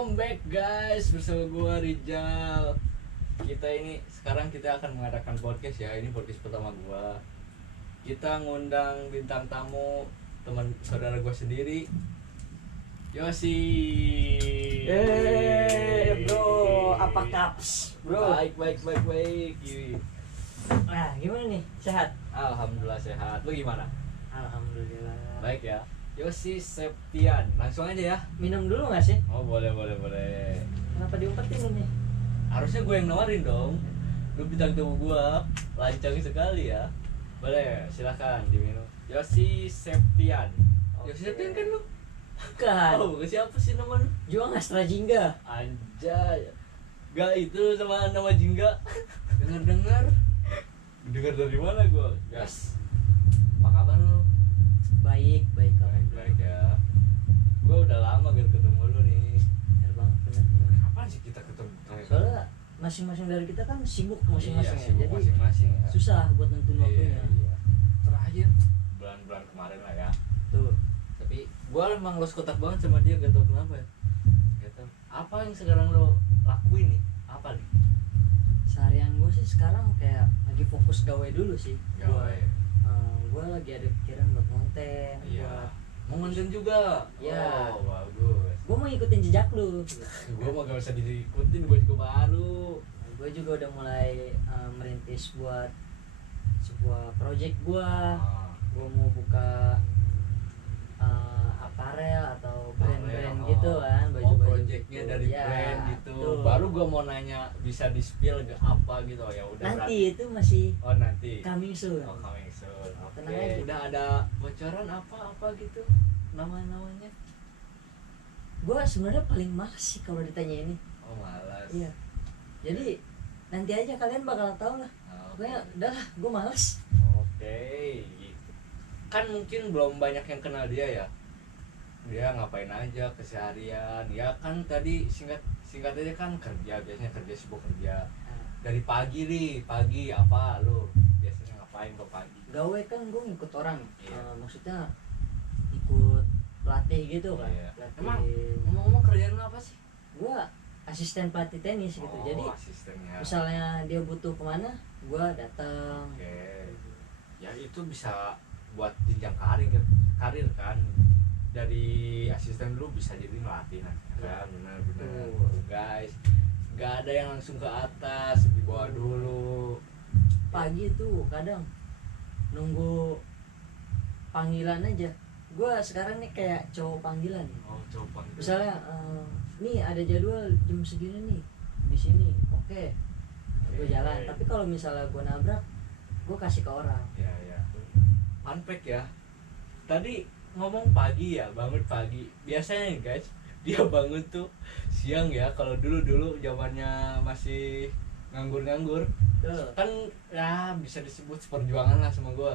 Welcome back guys, bersama gua Rijal. Sekarang kita akan mengadakan podcast ya. Ini podcast pertama gua. Kita ngundang bintang tamu, teman saudara gua sendiri, Yosi. Bro, apa kaps, bro? Baik. Nah, gimana nih? Sehat? Alhamdulillah sehat. Lu gimana? Alhamdulillah. Baik ya. Yosi Septian. Langsung aja ya. Minum dulu nggak sih? Oh, boleh. Kenapa diumpetin ini? Harusnya gue yang nawarin dong. Lu bintang tamu gua, lancang sekali ya. Boleh, silakan diminum. Yosi Septian. Oke. Yosi Septian kan lu? Bukan. Oh, siapa sih nama lu? Juang Astra Jingga. Anjay. Gak itu sama nama Jingga. Dengar dari mana gua? Gas. Apa kabar lu? Baik kalau Baik ya. Gua udah lama gak ketemu lu nih. benar. Kapan sih kita ketemu? Soalnya masing-masing dari kita kan sibuk masing-masing Iya, ya. sibuk Jadi masing-masing ya. susah buat nentuin waktunya. Iya. Terakhir bulan-bulan kemarin lah ya. Tuh. Tapi gua emang lost kontak banget sama dia, gak tau kenapa ya. Gak tau. Apa yang sekarang lo lakuin nih? Apa nih? Seharian gue sih sekarang kayak lagi fokus gawe dulu sih. Gawe. Gue lagi ada pikiran buat konten. Iya. Mau ngonten juga. Iya. Oh, bagus. Gue mau ngikutin jejak lu. Gua mah gak usah diikutin, gua juga baru. Gue juga udah mulai merintis buat sebuah project gue. Ah, Gue mau buka aparel atau brand-brand oh. gitu kan, Oh, baju-baju projectnya gitu. dari Ya, brand gitu. tuh. Baru gua mau nanya bisa di-spill gak apa gitu. Oh, ya udah. Nanti itu masih Oh, nanti. coming soon. Oh, coming soon. Oke. Tenang aja. Udah ada bocoran apa gitu nama-namanya? Gue sebenarnya paling males sih kalau ditanya ini. Oh, malas. Iya. Jadi nanti aja kalian bakal tahu lah. Oh, Pokoknya udah lah, gue males. Oke, gitu. Kan mungkin belum banyak yang kenal dia ya. Dia ngapain aja keseharian? Ya kan tadi singkat aja kan kerja, biasanya kerja sibuk kerja. Dari pagi apa lu biasanya ngapain ke pagi? Gawe kan gue ngikut orang. Iya. Maksudnya ikut pelatih gitu kan. Iya. Pelatih. Emang ngomong-ngomong kerjaan lu apa sih? Gue asisten pelatih tenis gitu. Oh, Jadi asistennya. misalnya dia butuh kemana, gue datang. Oke. Ya itu bisa buat jenjang karir kan. Dari asisten dulu bisa jadi ngelatih nanti kan. Benar. Tuh. Guys, nggak ada yang langsung ke atas, di bawah dulu. Pagi tuh kadang nunggu panggilan aja. Gue sekarang nih kayak cowok panggilan. Oh, coba gitu. Misalnya nih ada jadwal jam segini nih di sini, oke, gue jalan. Tapi kalau misalnya gue nabrak, gue kasih ke orang. Ya. Fun fact ya. Tadi ngomong pagi ya, bangun pagi. Biasanya nih guys, dia bangun tuh siang ya. Kalau dulu zamannya masih nganggur Tuh. kan ya bisa disebut seperjuangan lah sama gua.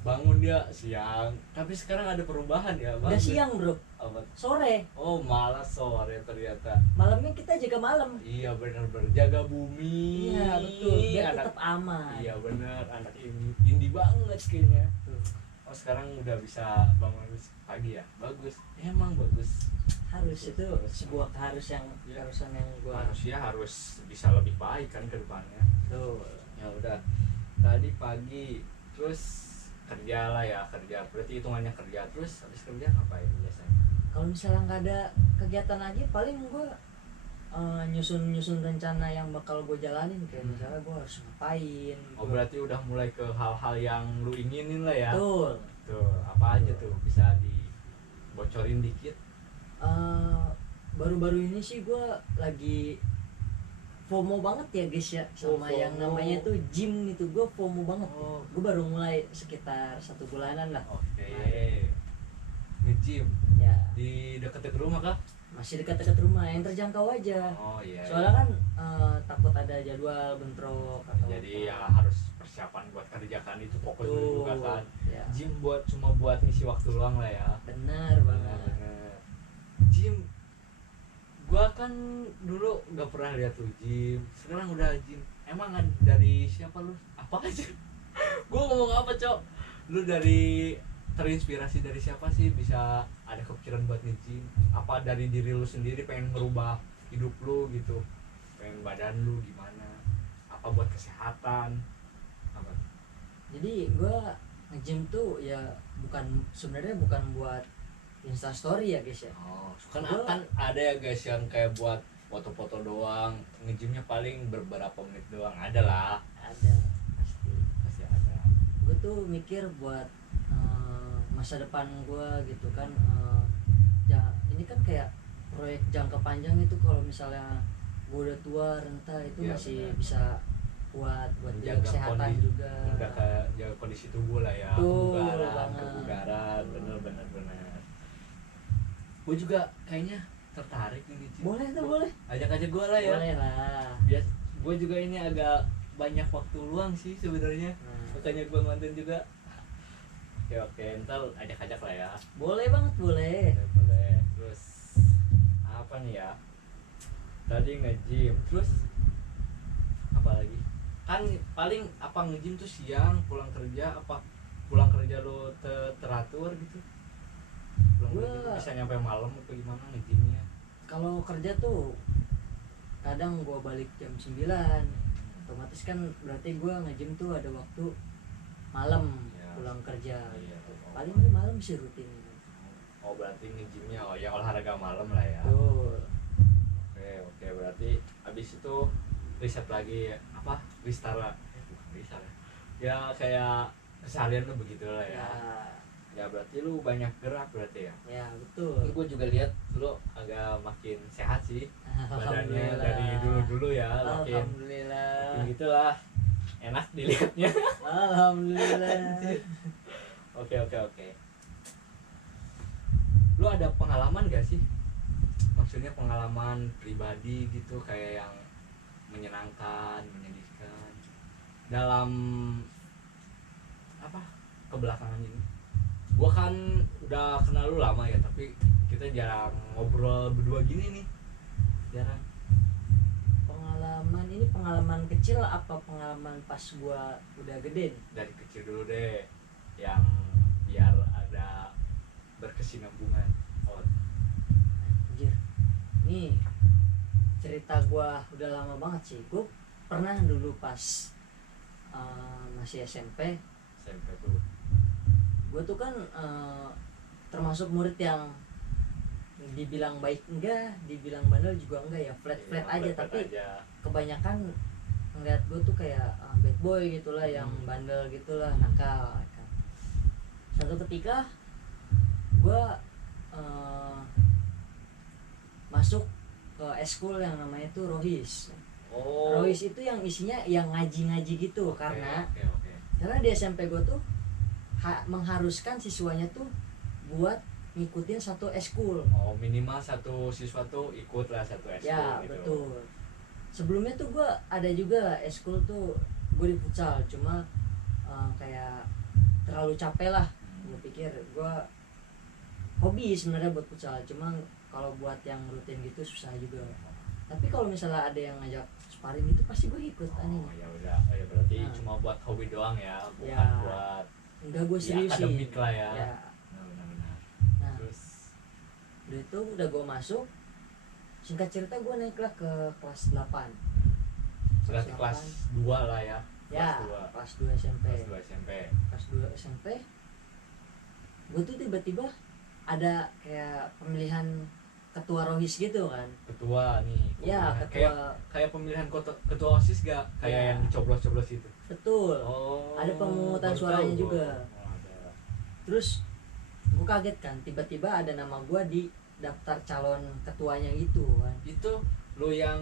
Bangun dia siang, tapi sekarang ada perubahan ya. Udah Bagus. siang bro, Apa? sore, Oh, malah sore ternyata. malamnya kita jaga malam. Iya benar jaga bumi. Iya betul, biar Anak- tetap aman. Iya benar, anak indie banget kayaknya. Tuh. Oh, sekarang udah bisa bangun pagi ya. Bagus. Emang bagus. Harus itu sebuah keharusan yang gue. Manusia harus bisa lebih baik kan ke depannya. Tuh. Ya udah. Tadi pagi terus kerja lah ya, kerja. Berarti hitungannya kerja terus habis kerja ngapain biasanya? Kalau misalnya nggak ada kegiatan lagi, paling gue nyusun rencana yang bakal gue jalanin. Kayak misalnya gue harus ngapain. Oh, berarti udah mulai ke hal-hal yang lu inginin lah ya. Betul. Tuh, apa aja tuh bisa dibocorin dikit? Baru-baru ini sih gue lagi FOMO banget ya guys ya, sama yang FOMO. namanya tuh gym gitu. Gue FOMO banget. Oh. Gue baru mulai sekitar 1 bulanan lah. Oke. Nge-gym Ya di deket-deket rumah kah? masih dekat-dekat rumah, yang terjangkau aja. Oh iya. Soalnya kan takut ada jadwal bentrok atau Jadi ya apa. harus persiapan buat kerjakan itu fokus dulu Tuh, juga kan. ya. Gym cuma buat ngisi waktu luang lah ya. Benar banget. Bener. Gym, gua kan dulu nggak pernah lihat lu gym, sekarang udah gym. Emang dari siapa lu? Apa aja? Gua ngomong apa cok? Lu terinspirasi dari siapa sih bisa ada kepikiran buat nge-gym? Apa dari diri lu sendiri pengen merubah hidup lu gitu, pengen badan lu gimana, apa buat kesehatan apa? Jadi gue nge-gym tuh ya sebenarnya bukan buat Insta story ya guys ya. Oh, kan Gua- akan ada ya guys yang kayak buat foto-foto doang, nge-gymnya paling beberapa menit doang, ada lah, Ada pasti. pasti ada. Gue tuh mikir buat masa depan gue gitu kan. Ini kan kayak proyek jangka panjang itu, kalau misalnya gue udah tua renta itu Iya, masih benar. bisa buat jaga Menjaga kesehatan juga. udah kayak jaga kondisi tubuh lah ya, Tuh, kebugaran, banget. kebugaran, bener. Gue juga kayaknya tertarik nih nge-gym. Boleh tuh, boleh. Ajak aja gue lah ya. Boleh lah. Bias, gue juga ini agak banyak waktu luang sih sebenarnya, makanya gue ngonten juga. Oke, ntar ajak lah ya. Boleh banget, boleh. Boleh. Terus apa nih ya? Tadi nge-gym, terus apa lagi? Kan paling apa nge-gym tuh siang pulang kerja, apa pulang kerja lo teratur gitu? Pulang kerja bisa nyampe malam apa gimana nge-gymnya? Kalau kerja tuh kadang gue balik jam 9, otomatis kan berarti gue nge-gym tuh ada waktu malam Ya. pulang kerja Iya. gitu. Paling ini malam sih rutin. Oh berarti nge-gymnya ya olahraga malam lah ya. Tuh. Oke, berarti abis itu riset lagi apa? Restart lah. Bukan restart ya. Ya kayak keseharian lu begitu lah ya. Ya berarti lu banyak gerak berarti ya. Ya betul. Ini gue juga lihat lu agak makin sehat sih badannya dari dulu ya, makin Alhamdulillah. gitulah, enak dilihatnya. Alhamdulillah. Oke. Lu ada pengalaman gak sih? Maksudnya pengalaman pribadi gitu kayak yang menyenangkan, menyedihkan dalam apa kebelakangan ini? Gua kan udah kenal lu lama ya, tapi kita jarang ngobrol berdua gini nih, jarang. Pengalaman kecil apa pengalaman pas gua udah gede nih? Dari kecil dulu deh, yang biar ada berkesinambungan. Oh, Anjir. Nih cerita gua udah lama banget sih. Gua pernah dulu pas masih SMP, SMP tuh. gue tuh kan termasuk murid yang dibilang baik enggak, dibilang bandel juga enggak ya, flat Iya, aja. flat-flat Tapi aja. kebanyakan ngeliat gue tuh kayak bad boy gitulah, yang bandel gitulah, nakal kan. Satu ketika gue masuk ke eskul yang namanya tuh Rohis. Oh. Rohis itu yang isinya yang ngaji gitu. Oke. Karena di SMP gue tuh mengharuskan siswanya tuh buat ngikutin satu eskul. Oh, minimal satu siswa tuh ikut lah satu eskul Ya gitu. betul. Sebelumnya tuh gue ada juga eskul tuh, gue di futsal, cuma kayak terlalu capek lah. Gue pikir gue hobi sebenarnya buat futsal, cuma kalau buat yang rutin gitu susah juga. Tapi kalau misalnya ada yang ngajak sparring gitu pasti gue ikut. Oh ya udah, ya berarti cuma buat hobi doang ya, bukan Ya. buat Enggak, gue serius sih. akademik lah ya. Ya. Benar. Nah, Terus udah itu udah gue masuk. Singkat cerita gue naiklah ke kelas 8. berarti kelas 2 lah ya. Ya, Kelas kelas 2 SMP. 2. Kelas 2 SMP. Kelas 2 SMP. Gue tuh tiba-tiba ada kayak pemilihan ketua Rohis gitu kan. Ketua nih. Ya, pemilihan. ketua. Kayak pemilihan ketua OSIS gak? Kayak Ya. yang dicoblos-coblos itu. Betul. Oh. Ada pemungutan baru suaranya tahu juga. gua. Oh, ada. Terus gue kaget kan, tiba-tiba ada nama gue di daftar calon ketuanya gitu kan. Itu lu yang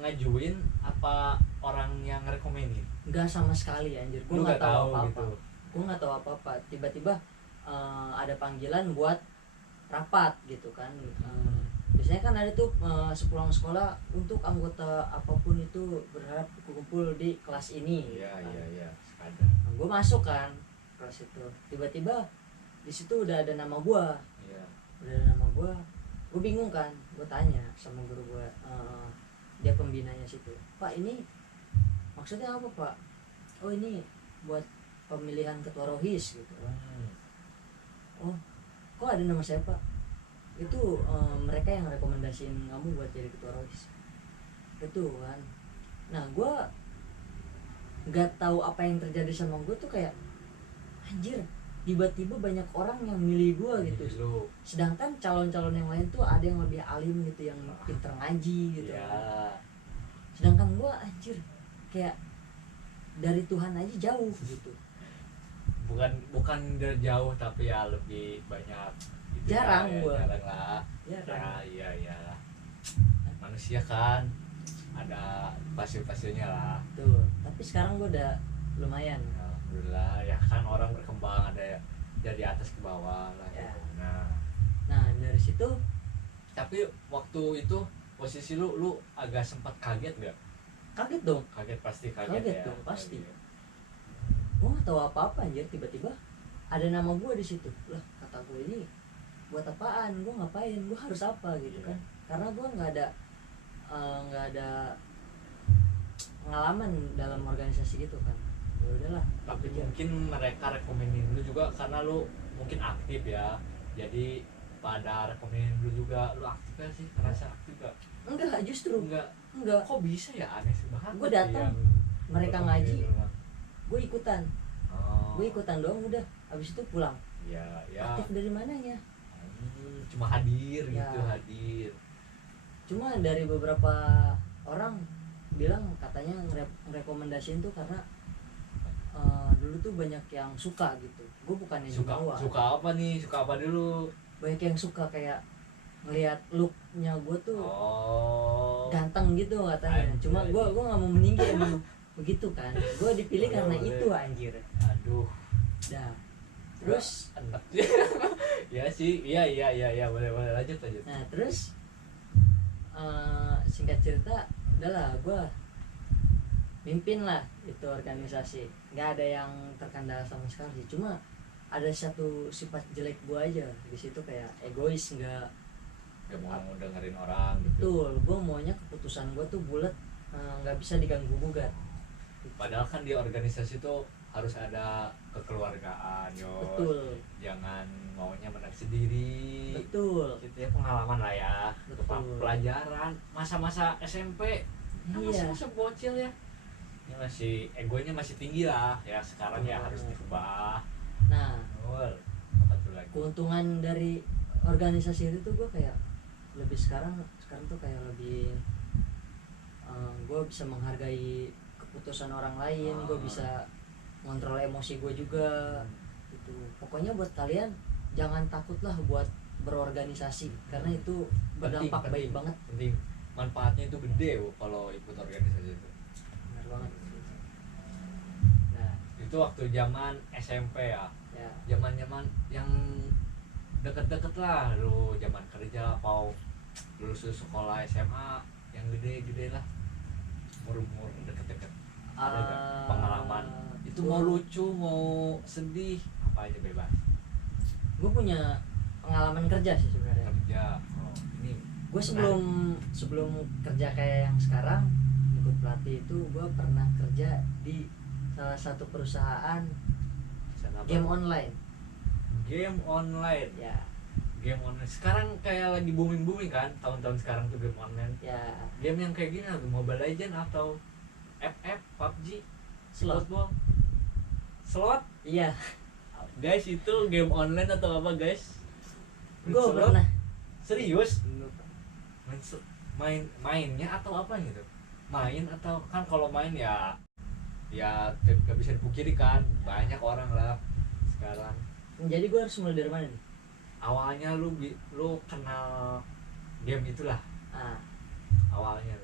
ngajuin apa orang yang rekomenin? Nggak sama sekali anjir, gue Lu nggak tahu apa-apa. gitu. Gue nggak tahu apa-apa. Tiba-tiba ada panggilan buat rapat gitu kan. Biasanya kan ada tuh sepulang sekolah untuk anggota apapun itu berharap kumpul di kelas ini. Iya, kan. iya, sekadar. Nah, gue masuk kan kelas itu. Tiba-tiba di situ udah ada nama gue. Iya. Udah ada nama gue bingung kan. Gue tanya sama guru gue, dia pembinanya situ, Pak ini maksudnya apa Pak? Oh ini buat pemilihan ketua Rohis gitu. Oh kok ada nama saya Pak? itu mereka yang rekomendasiin kamu buat jadi ketua rohis itu kan. Nah gue nggak tahu apa yang terjadi sama gue tuh, kayak anjir tiba-tiba banyak orang yang milih gue gitu. Lu Sedangkan calon-calon yang lain tuh ada yang lebih alim gitu, yang pinter ngaji gitu. ya Sedangkan gue anjir kayak dari Tuhan aja jauh gitu. bukan dari jauh tapi ya lebih banyak gitu Jarang ya, gua. jarang lah Jarang. ya iya manusia kan ada pasir-pasirnya lah. Tuh, tapi sekarang gue udah lumayan. Alhamdulillah ya kan, orang berkembang ada ya dari atas ke bawah lah Ya. gitu. Nah dari situ Tapi waktu itu posisi lu agak sempat kaget nggak? kaget dong. Kaget pasti kaget, Kaget ya. dong, pasti. Kaget. Gue nggak tahu apa-apa anjir, tiba-tiba ada nama gue di situ. Lah kata gue, ini buat apaan? Gue ngapain? Gue harus apa gitu Iya. kan? Karena gue nggak ada pengalaman dalam organisasi gitu kan. Ya udahlah. Tapi pikir. mungkin mereka rekomenin lu juga karena lu mungkin aktif ya. Jadi pada rekomenin lu juga, lu aktif gak sih? Ngerasa aktif gak? Enggak, justru Enggak. enggak. Kok bisa ya, aneh sih banget. Gua datang, yang mereka rekomenin ngaji, lu lah. gue ikutan. Oh. Gue ikutan doang udah. Habis itu pulang. Ya, ya. Aktif dari mananya? Cuma hadir Ya. gitu, hadir. Cuma dari beberapa orang bilang katanya ngerekomendasiin tuh karena dulu tuh banyak yang suka gitu. Gue bukannya Suka jumawa. suka apa nih? Suka apa dulu? Banyak yang suka kayak ngelihat looknya gue tuh Oh. ganteng gitu katanya. Anjay. Cuma gue nggak mau meninggi emang begitu kan. Gue dipilih Boleh, karena boleh. itu anjir. Aduh. Dah. Terus enak. Ya sih, iya boleh lanjut. nah terus singkat cerita udahlah gue mimpin lah itu organisasi. Nggak ada yang terkendala sama sekali, cuma ada satu sifat jelek gue aja di situ, kayak egois. Gak mau dengerin orang gitu. Betul, gue maunya keputusan gue tuh bulat, nggak bisa diganggu gugat. Padahal kan di organisasi tuh harus ada kekeluargaan, yo. Betul, Jangan maunya menang sendiri. betul. Gitu ya, pengalaman lah ya. Betul. Pelajaran masa-masa SMP. Kan Iya. masa bocil ya. Ini masih egonya masih tinggi lah ya, sekarang ya harus Hmm. diubah. Nah, Betul. Apa tuh lagi? keuntungan dari organisasi itu tuh gue kayak lebih sekarang tuh kayak lebih gue bisa menghargai keputusan orang lain, gue bisa ngontrol emosi gue juga gitu. Pokoknya buat kalian jangan takut lah buat berorganisasi, karena itu berdampak baik banget. Penting. Manfaatnya itu gede kalau ikut organisasi itu. Benar banget. Nah, Itu waktu zaman SMP ya. ya Zaman-zaman yang deket-deket lah, lu zaman kerja atau lulus sekolah SMA yang gede-gede lah, umur deket-deket. Ada nggak pengalaman itu, mau lucu mau sedih apa aja bebas. gue punya pengalaman kerja sih sebenarnya. Kerja, ini Gue sebelum kerja kayak yang sekarang ikut pelatih itu, gue pernah kerja di salah satu perusahaan game online. Game online. Ya, Game online sekarang kayak lagi booming kan, tahun-tahun sekarang tuh game online. ya Game yang kayak gini apa? Mobile Legend atau FF, PUBG, slot. football, slot. Iya, Guys, itu game online atau apa guys? gue Slot? pernah. Serius? Mainnya atau apa gitu? Main atau kan kalau main ya gak bisa dipungkiri kan, banyak orang lah sekarang. Jadi gue harus mulai dari mana nih? Awalnya lu kenal game itulah Ah, awalnya.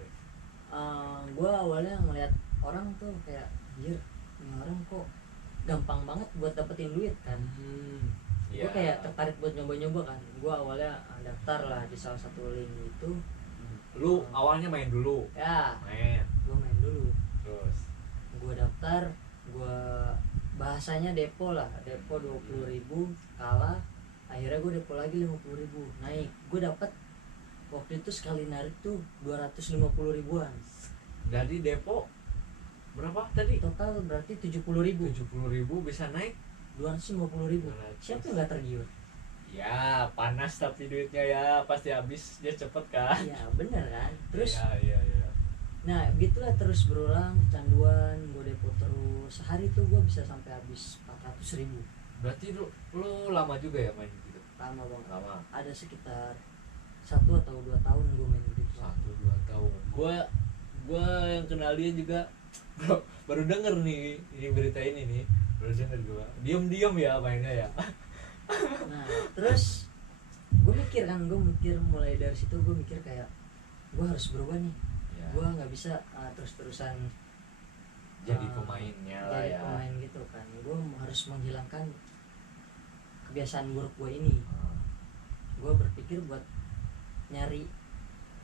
gue awalnya ngeliat orang tuh kayak, anjir, ini orang kok gampang banget buat dapetin duit kan. Gue kayak tertarik buat nyoba-nyoba kan. Gue awalnya daftar lah di salah satu link itu. Lu awalnya main dulu. Ya, gue main dulu. Terus Gue daftar, gue bahasanya depo lah, depo 20.000, kalah. Akhirnya gue depo lagi 50.000, naik. Gue dapat waktu itu sekali narik tuh 250 ribuan. dari depo berapa tadi? Total berarti 70.000. 70.000 bisa naik 250 ribu. 200. Siapa yang nggak tergiur? Ya panas tapi duitnya ya pasti habis dia cepet kan. ya bener kan. Terus Iya. nah gitulah terus berulang, kecanduan, gue depo terus. Sehari tuh gue bisa sampai habis 400.000. Berarti lu lama juga ya main gitu? Lama banget. Lama. Ada sekitar 1 atau 2 tahun gue main gitu. 1-2 tahun. Gua yang kenal dia juga baru denger nih ini berita ini nih. Baru denger gua. Diam ya mainnya ya. Nah terus gue mikir mulai dari situ gue mikir kayak gue harus berubah nih. Ya. Gue nggak bisa terus-terusan Jadi pemainnya lah jadi ya. pemain gitu kan. Gue harus menghilangkan kebiasaan buruk gue ini. Gue berpikir buat nyari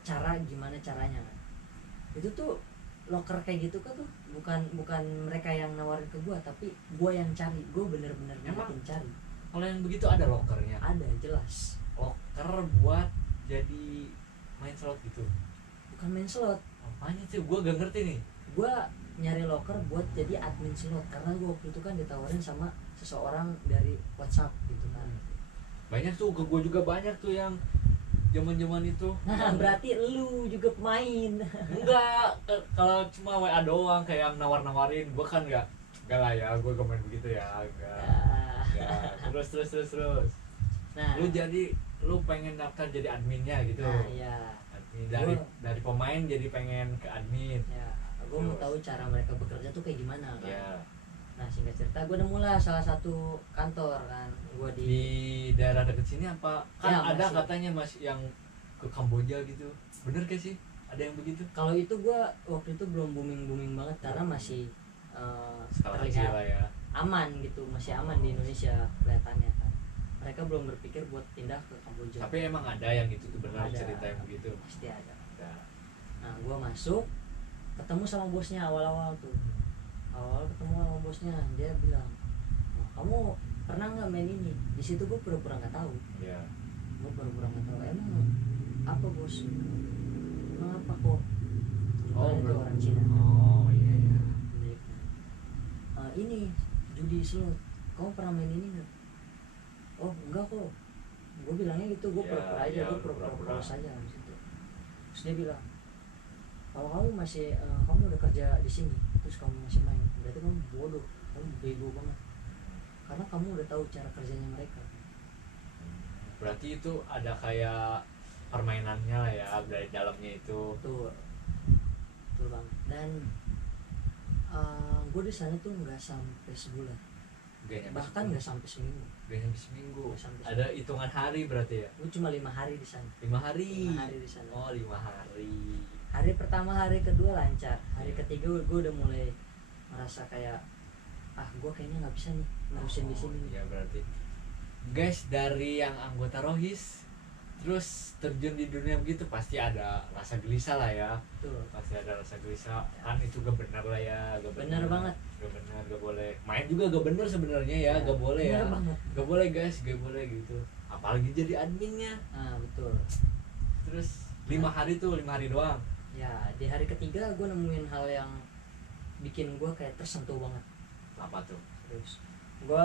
cara gimana caranya kan. Itu tuh loker kayak gitu kan tuh bukan mereka yang nawarin ke gue, tapi gue yang cari. Gue bener-bener Emang? niatin cari. Kalau yang begitu ada lokernya. Ada jelas. Loker buat jadi main slot gitu. Bukan main slot. Apanya sih? Gua gak ngerti nih. Gue nyari loker buat jadi admin slot karena gue waktu itu kan ditawarin sama seseorang dari WhatsApp gitu kan. Banyak tuh, ke gua juga banyak tuh yang zaman itu. Nah berarti lu juga pemain. Enggak, kalau cuma WA doang kayak yang nawar-nawarin, gua kan enggak lah ya, gua gak main begitu ya, enggak. Ya, terus. Nah Lu pengen daftar jadi adminnya gitu. nah iya Admin dari pemain jadi pengen ke admin. ya gue mau Terus. tahu cara mereka bekerja tuh kayak gimana kan. Ya. Nah singkat cerita gue nemu lah salah satu kantor kan. Gue Di daerah dekat sini apa? Kan Ya, ada masih. katanya Mas yang ke Kamboja gitu. Bener gak sih? Ada yang begitu? kalau itu gue waktu itu belum booming banget karena masih Skala kecil terlihat lah ya. aman gitu, masih aman di Indonesia kelihatannya kan. Mereka belum berpikir buat pindah ke Kamboja. Tapi emang ada yang gitu tuh benar Ada. cerita yang begitu. Pasti ada. Ada. Nah gue masuk ketemu sama bosnya awal-awal tuh. Awal ketemu sama bosnya, dia bilang, "Oh, kamu pernah nggak main ini?" Di situ gue pura-pura nggak tahu. Ya. Gue pura-pura nggak tahu. Emang apa bos? Emang apa kok? Itu orang Cina. Oh iya. Ini judi slot. Kamu pernah main ini nggak? Oh enggak kok. Gue bilangnya gitu. Gue Ya, pura-pura aja. ya, Gue pura-pura pura-pura. polos aja di situ. Terus dia bilang, kalau kamu masih kamu udah kerja di sini, terus kamu masih main, berarti kamu bodoh, kamu bego banget. Karena kamu udah tahu cara kerjanya mereka. Berarti itu ada kayak permainannya lah ya dari dalamnya itu. Betul, betul banget. Dan gue di sana tuh nggak sampai sebulan, bahkan nggak sampai seminggu. Gak nyampe seminggu. Nggak sampai Ada hitungan hari berarti ya? Gue cuma 5 hari di sana. 5 hari. 5 hari di sana. Oh 5 hari. Hari pertama, hari kedua lancar. Hari ketiga gue udah mulai merasa kayak gue kayaknya nggak bisa nih nerusin di sini. Ya berarti guys, dari yang anggota Rohis terus terjun di dunia begitu pasti ada rasa gelisah lah ya. Tuh. Pasti ada rasa gelisah kan, itu gak benar lah ya, gak Benar banget. gak benar, gak boleh main juga, gak benar sebenarnya ya, Ya, gak boleh ya, benar banget. gak boleh guys, gak boleh gitu, apalagi jadi adminnya. Betul. Terus 5 hari tuh 5 hari doang. Ya di hari ketiga gue nemuin hal yang bikin gue kayak tersentuh banget. Apa tuh? Terus gue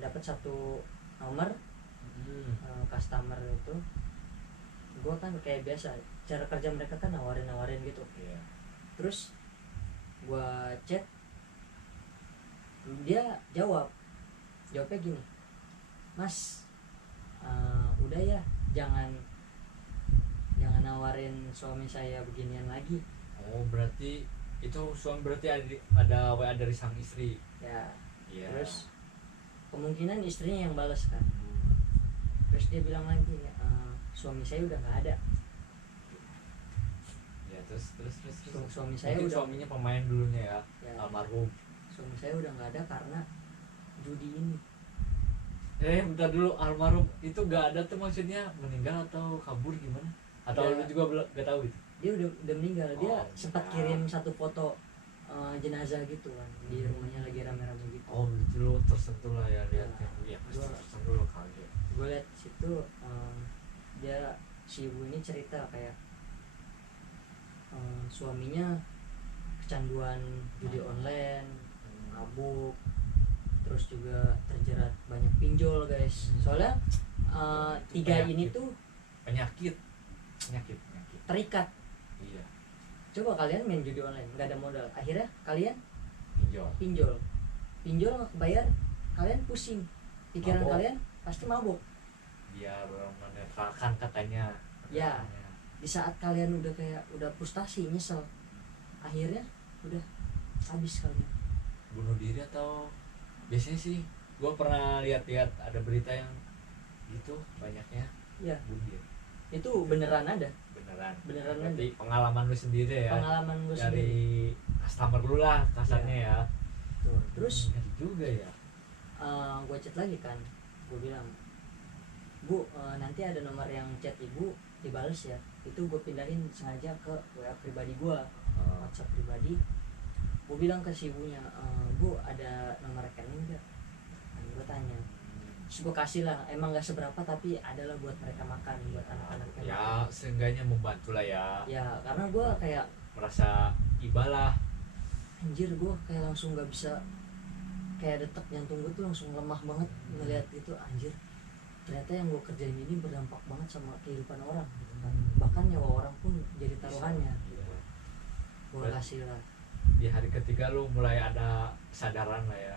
dapat satu nomor customer itu. Gue kan kayak biasa cara kerja mereka kan nawarin gitu. Iya. Terus gue chat, dia jawabnya gini, "Mas, udah ya, jangan nawarin suami saya beginian lagi." Oh berarti itu suami berarti ada WA dari sang istri. Ya. Iya. Terus kemungkinan istrinya yang balas kan. Terus dia bilang lagi, suami saya udah nggak ada. Ya terus. Suami saya Mungkin udah, suaminya pemain dulunya ya, ya, almarhum. suami saya udah nggak ada karena judi ini. Bentar dulu, almarhum itu gak ada tuh maksudnya meninggal atau kabur gimana? Atau Ya. lu juga gak tahu itu? Dia udah meninggal. Dia Oh, sempat ya. kirim satu foto jenazah gitu kan, di rumahnya lagi rame-rame gitu. Oh berarti lu tersentuh lah ya liatnya. Ya. Iya pasti Gua- tersentuh lo kaget. Gue liat situ dia, si ibu ini cerita kayak suaminya kecanduan judi online, mabuk, terus juga terjerat banyak pinjol guys. Soalnya tiga Penyakit. ini tuh penyakit. terikat. Iya, Coba kalian main judi online nggak ada modal, akhirnya kalian pinjol. pinjol nggak kebayar, kalian pusing, pikiran Mabok. kalian pasti mabuk. Biar menetralkan katanya. Ya. Di saat kalian udah kayak udah frustasi, nyesel, akhirnya udah habis kalian. Bunuh diri atau biasanya sih gue pernah lihat-lihat ada berita yang gitu banyaknya Ya, bunuh diri. itu beneran ada. Beneran ada. berarti pengalaman lu sendiri ya, Pengalaman gue dari sendiri. customer lu lah kasarnya ya. Tuh. Terus Ngeri juga ya. gue chat lagi kan, gue bilang, Bu, nanti ada nomor yang chat ibu dibales ya, itu gue pindahin sengaja ke WA pribadi gue, WhatsApp pribadi. Gue bilang ke si ibunya, Bu, ada nomor rekening nggak? Kan gue tanya, terus gue kasih lah, emang nggak seberapa tapi adalah buat mereka makan, buat anak-anaknya Ya makan. seenggaknya membantu lah ya, Ya karena gue kayak merasa iba lah. anjir, gue kayak langsung nggak bisa, kayak detak jantung gue tuh langsung lemah banget ngeliat gitu. Anjir, ternyata yang gue kerjain ini berdampak banget sama kehidupan orang gitu kan. Bahkan nyawa orang pun jadi taruhannya. Iya. Gue kasih lah. Di hari ketiga lu mulai ada kesadaran lah ya.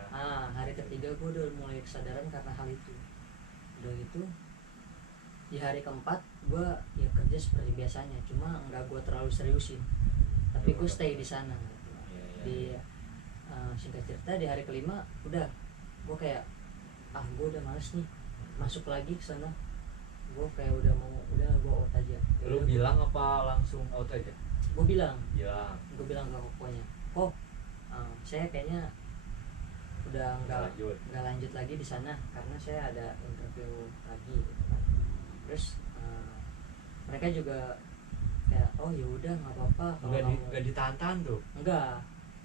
Hari ketiga gue udah mulai kesadaran karena hal itu. Udah gitu di hari keempat gue ya kerja seperti biasanya, cuma nggak gue terlalu seriusin, tapi gue stay di sana gitu. Iya, iya, Di iya. singkat cerita di hari kelima udah gue kayak gue udah males nih masuk lagi ke sana. Gue kayak udah gue out aja. Lu bilang apa langsung out aja? Gue bilang Bilang ke kokonya, kok saya kayaknya udah lanjut. nggak lanjut lagi di sana karena saya ada interview lagi gitu kan. Terus mereka juga kayak oh ya udah nggak apa-apa kalau kamu Nggak ditahan-tahan tuh. enggak.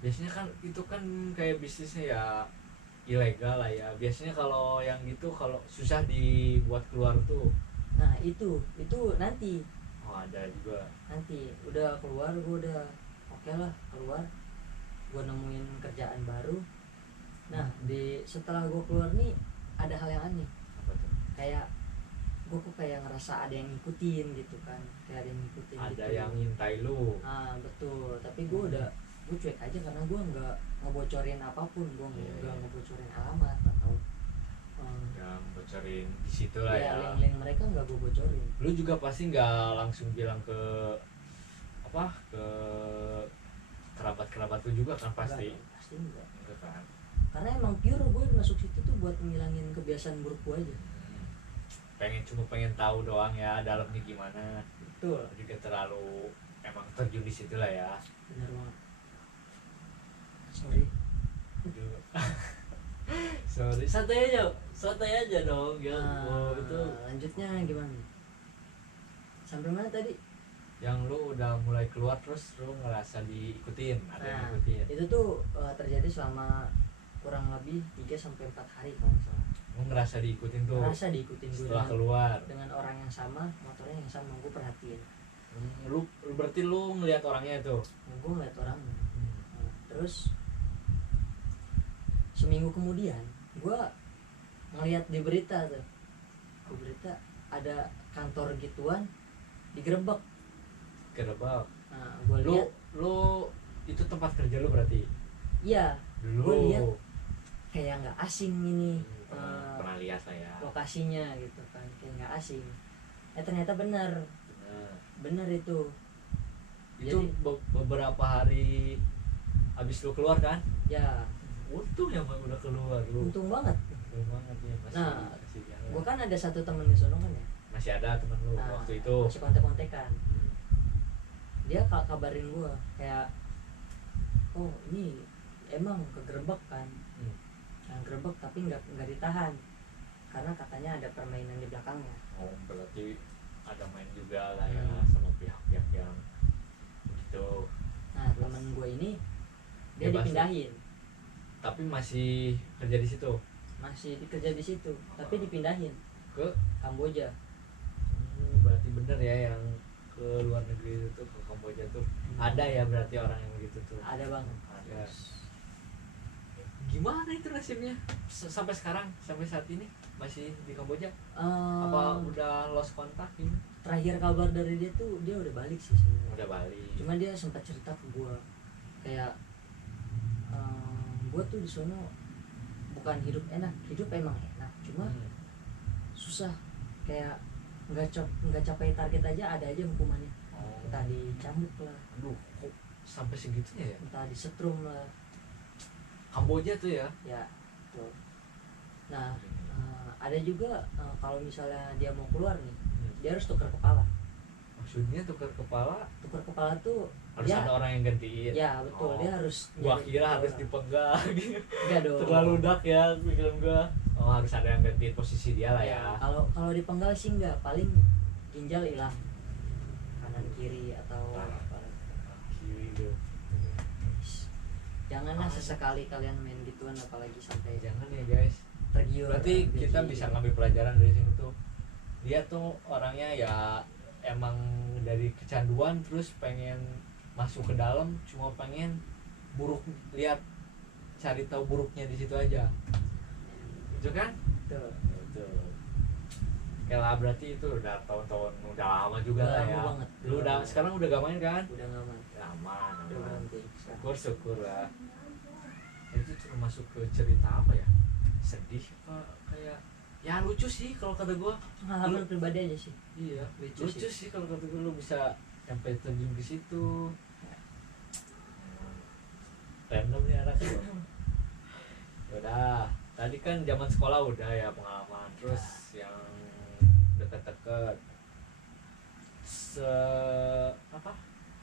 Biasanya kan itu kan kayak bisnisnya ya ilegal lah ya. Biasanya kalau yang gitu kalau susah dibuat keluar tuh. Nah itu nanti Oh ada juga. udah keluar, gue udah oke lah keluar, gue nemuin kerjaan baru. Nah setelah gue keluar nih ada hal yang aneh, Apa tuh? kayak gue kok kayak ngerasa ada yang ngikutin gitu kan, kayak ada yang ngikutin Ada gitu. yang ngintai lu. Betul, tapi gue cuek aja karena gue nggak ngebocorin apapun, gue Iya, nggak iya. ngebocorin alamat atau Yang bocorin di situ lah ya ya. link-link mereka nggak gue bocorin. Lu juga pasti nggak langsung bilang ke ke kerabat lu juga kan pasti. Pasti enggak, Gitu kan. karena emang pure gue masuk situ tuh buat ngilangin kebiasaan buruk gue aja. Pengen tahu doang ya dalamnya gimana. Betul, Juga terlalu emang terjun di situ lah ya. benar banget. Sorry. Sorry, santai aja dong ya. Itu Lanjutnya gimana? Sampai mana tadi? yang lu udah mulai keluar terus lu ngerasa diikutin, ada yang Nah, ngikutin. itu tuh terjadi selama kurang lebih 3-4 hari kalau nggak salah. Lu ngerasa diikutin tuh Ngerasa diikutin gue setelah keluar. dengan orang yang sama, motornya yang sama, gue perhatiin. Lu berarti lu ngelihat orangnya tuh. Gue ngeliat orangnya. Nah, terus seminggu kemudian gue ngeliat di berita tuh, ada kantor gituan digerebek. Gerebek. Nah, gue Lu lihat, itu tempat kerja lu berarti. iya, Dulu gue lihat kayak nggak asing ini pernah lihat lah ya. lokasinya gitu kan, kayak nggak asing. Ternyata benar itu. Itu beberapa hari habis lu keluar kan? Ya, Untung ya udah keluar lu. untung banget. Untung banget ya masih. Nah, masih jalan. Gue kan ada satu temen di sono kan ya. Masih ada temen lu Nah, waktu itu. masih kontek-kontekan. Dia kabarin gue kayak, oh ini emang kegerebek kan. Yang gerebek tapi nggak ditahan karena katanya ada permainan di belakangnya. Oh berarti ada main juga lah ya Hmm. sama pihak-pihak yang begitu. Nah temen gue ini dia Bebas dipindahin, Tapi masih kerja di situ. masih dikerja di situ tapi dipindahin Ke Kamboja. berarti bener ya yang ke luar negeri itu ke Kamboja tuh. Ada ya berarti orang yang begitu tuh. Ada banget. Ada. gimana itu nasibnya sampai sekarang, sampai saat ini masih di Kamboja apa udah lost kontak ini? Terakhir kabar dari dia tuh dia udah balik sih sebenarnya. Udah balik. Cuma dia sempat cerita ke gua kayak gua tuh di sono bukan hidup enak, hidup emang enak, cuma susah, kayak nggak capai target aja ada aja hukumannya. Entah dicambuk lah, Aduh, kok sampai segitunya ya? entah disetrum lah. Kamboja tuh ya? Ya tuh. Nah ada juga kalau misalnya dia mau keluar nih, dia harus tukar kepala. Maksudnya tukar kepala Tuh harus dia, ada orang yang gantiin? ya betul, dia harus Gua jadi kira kepala. harus dipegang gitu. Enggak dong. Terlalu dark ya pikiran gua. Oh, harus ada yang gantiin posisi dia lah ya. Kalau dipenggal sih enggak, paling ginjal hilang kanan kiri atau apa. Kiri tuh. Janganlah sesekali kalian main gituan, apalagi sampai Jangan ya guys. tergiur. Berarti ambil kita video. bisa ngambil pelajaran dari sini tuh. Dia tuh orangnya ya emang dari kecanduan terus pengen masuk ke dalam, cuma pengen buruk, lihat cari tahu buruknya di situ aja. Itu kan? Tuh. Itu. Oke lah, berarti itu udah tahun-tahun udah lama juga Udah lah lama ya. banget. Lu udah sekarang udah gak main kan? Udah nggak main. Aman, Udah aman. berhenti. Syukur lah. Itu termasuk ke cerita apa ya? Sedih apa kayak ya lucu sih kalau kata gua. Pengalaman pribadi aja sih. Iya, Lucu lucu sih kalau kata gua, lu bisa sampai terjun ke situ. Random nih anak gua. Udah, tadi kan zaman sekolah udah ya pengalaman. Terus yang deket-deket apa?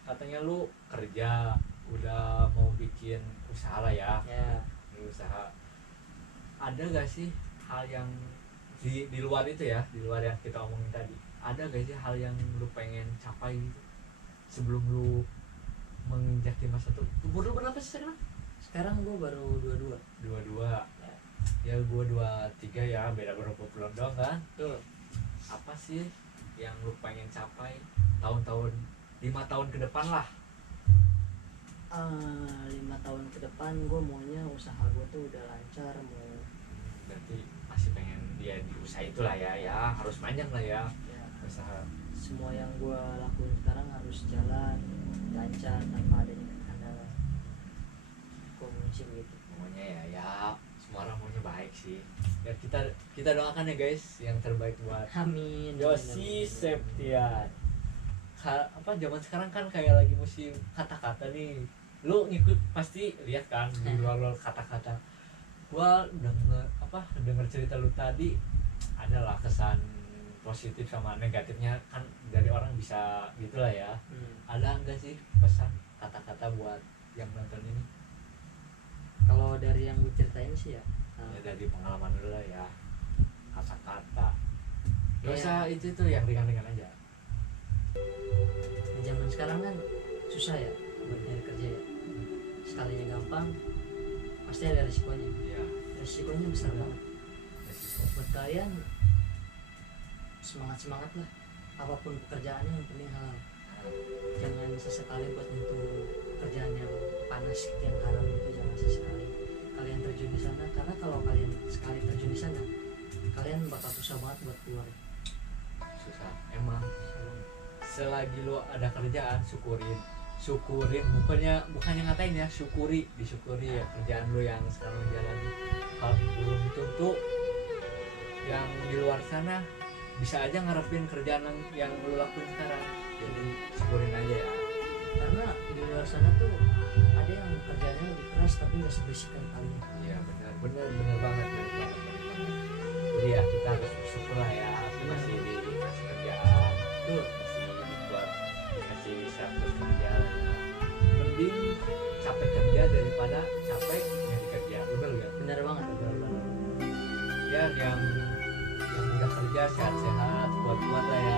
Katanya lu kerja udah mau bikin usaha lah ya. Ya. Usaha. Ada gak sih hal yang di luar itu ya, di luar yang kita omongin tadi, ada gak sih hal yang lu pengen capai gitu sebelum lu menginjak di masa tuh? Umur lu berapa sih sekarang? Sekarang gue baru 22. 22 ya, gua 23 ya, beda berapa bulan doang kan. Tuh. Apa sih yang lu pengen capai tahun-tahun 5 tahun ke depan lah? 5 tahun ke depan gue maunya usaha gue tuh udah lancar, mau Berarti masih pengen dia di usaha itulah ya, ya harus panjang lah ya ya, usaha. semua yang gue lakuin sekarang harus jalan lancar tanpa adanya kendala. Gue mungkin gitu. Maunya ya semua orang maunya baik sih ya. Kita doakan ya guys yang terbaik buat Amin. Yosi Amin. Septian. Apa zaman sekarang kan kayak lagi musim kata-kata nih, lu ngikut pasti lihat kan di luar kata-kata. Gua denger cerita lu tadi, adalah kesan positif sama negatifnya kan dari orang bisa gitulah ya. Ada enggak sih pesan kata-kata buat yang nonton ini? Kalau dari yang gue ceritain sih ya, Ya dari pengalaman dulu lah ya, kata-kata gak Iya. usah itu tuh yang ringan-ringan aja. di zaman sekarang kan susah ya buat nyari kerja ya. Sekalinya gampang, pasti ada resikonya. Iya, Resikonya besar banget. resiko. Buat kalian semangat lah, apapun pekerjaannya yang penting halal. Jangan sesekali buat nyentuh pekerjaan yang panas gitu, yang haram itu jangan sesekali kalian terjun di sana, karena kalau kalian sekali terjun di sana kalian bakal susah banget buat keluar. Susah emang. Selagi lu ada kerjaan, syukurin, bukannya ngatain ya, disyukuri ya kerjaan lu yang sekarang jalani. Kalau belum tentu yang di luar sana bisa aja ngarepin kerjaan yang lu lakuin sekarang, jadi syukurin aja ya. Karena di luar sana tuh ada yang kerjanya lebih keras tapi nggak seberisik kayak kalian. Iya benar banget. Jadi ya kita harus bersyukur lah ya, masih dikasih kerjaan, Tuh, masih bisa terus kerja lah ya. Mending capek kerja daripada capek nyari kerja, bener ya? benar banget. Ya yang udah kerja sehat-sehat, kuat-kuat lah ya.